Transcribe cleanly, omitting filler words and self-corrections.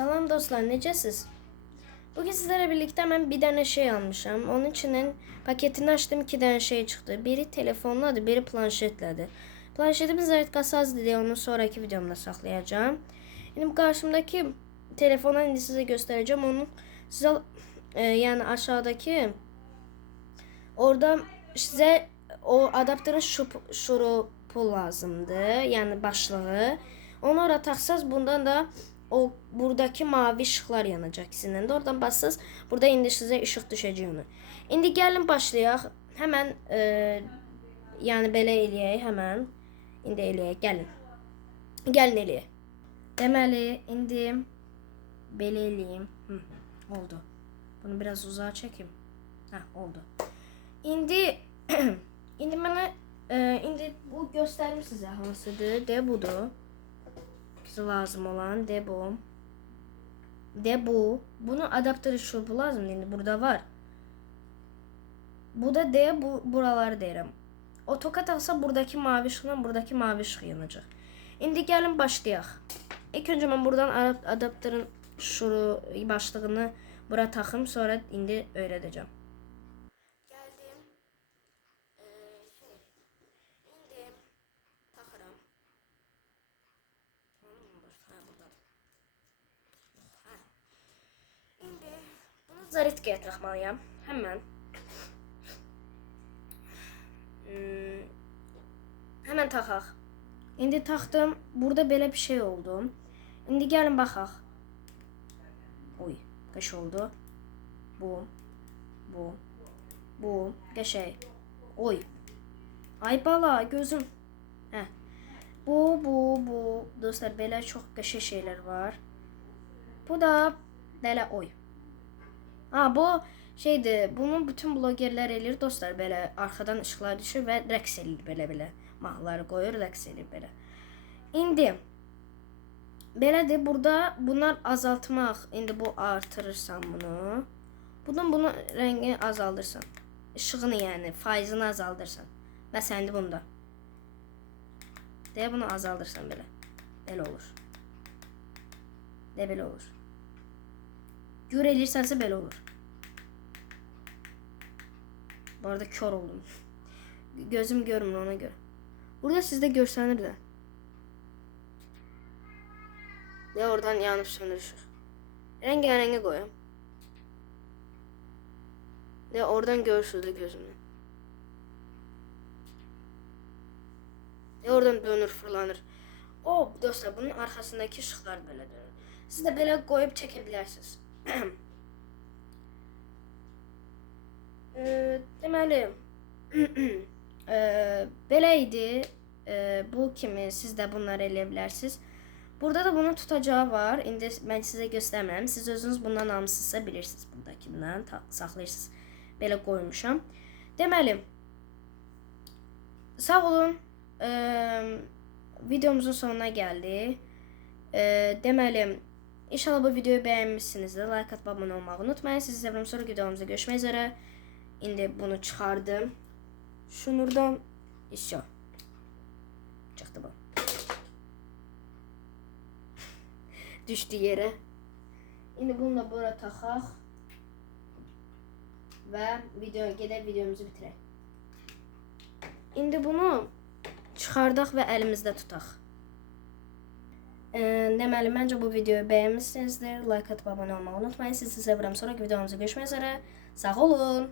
Salam dostlar, necəsiz? Bugün sizlərlə birlikdə mən bir dənə şey almışam. Onun içinin paketini açdım, 2 dənə şey çıxdı. Biri telefonladır, biri planşetlədir. Planşetimin zərətqası az deyə onu sonraki videomda saxlayacağım. İndi qarşımdakı telefonu indi sizə göstərəcəm. Onu sizə yəni aşağıdakı orada sizə o adaptörün şurupu lazımdır. Yəni başlığı. Onu ora taxsaz bundan da o buradaki mavi ışıklar yanacak sizinle de. Oradan bassaz burada indi sizə ışıq düşəcək onu. İndi gəlin başlayaq. Hemen yəni belə eləyək hemen. İndi eləyək, gəlin. Gəlin eləyək. Deməli, indi belə eləyim. Oldu. Bunu biraz uzağa çəkeyim. Oldu. İndi indi mənə indi bu göstərim sizə hansıdır? De budur. Lazım olan de bu. De bu. Bunu adaptörü şurupu lazım. Şimdi burada var. Bu da de bu buraları derim. O tokat alsa buradaki mavi ışıkla buradaki mavi ışık yanacak. Şimdi gelin başlayaq. İlk önce ben buradan adaptörün şuru başlığını bura taxım, sonra indi öyrədəcəm. Geldim. İndi taxıram. İndi bunu zaretkaya taxmalıyam. Hemen. Hemen taxaq. İndi taxdım. Burada belə bir şey oldu. İndi gəlin baxaq. Oy, qəş oldu. Bu, qəşəy. Oy. Ay bala, gözüm. Bu. Dostlar, belə çox qəşəng şeyler var. Bu da belə oy. Bu şeydir. Bunu bütün blogerlər eləyir dostlar. Belə arxadan ışıqlar düşür və rəqs eləyir belə. Mahnıları qoyur, rəqs eləyir belə. İndi belədir. Burada bunlar azaltmaq. İndi bu artırırsan bunu. Bunun rəngini azaldırsan. Işığını yəni faizini azaldırsan. Məsələn indi bunda. Deyə bunu azaldırsan belə. Belə olur. Belə olur. Gör eləyirsənsə belə olur. Bu arada kör oldum. Gözüm görmür ona göre. Burada sizde görsənir də. Ya oradan yanıp sönür ışıq. Rəngi koyayım. Ya oradan görürsünüz de gözümle. Ya oradan dönür, fırlanır. O dostlar, bunun arkasındaki ışıklar böyle dönür. Siz de böyle koyup çekebilirsiniz. Deməli beləydi. Bu kimi siz de bunları eləyə bilərsiniz. Burada da bunun tutacağı var. İndi mən sizə göstərmirəm. Siz özünüz bundan almışsınızsa bilirsiniz. Buradakindən saxlayırsınız. Belə qoymuşam. Deməli sağ olun. Videomuzun sonuna geldi. Deməli İnşallah bu videoyu beğenmişsinizdir. Like atıp abone olmayı unutmayın. Sizi seviyorum. Sonraki videomuzda görüşmek üzere. İndi bunu çıxardım. Şunurdan işe. Çıxdı bu. Düşdü yere. İndi bunu da bura taxaq. Və videomuzu bitirək. İndi bunu çıxardaq və əlimizdə tutaq. Deməli, məncə bu videoyu bəyənmişsinizdir. Like atıp abone olmayı unutmayın. Sizi sevirəm. Sonraki videomuzda görüşmək üzere. Sağ olun.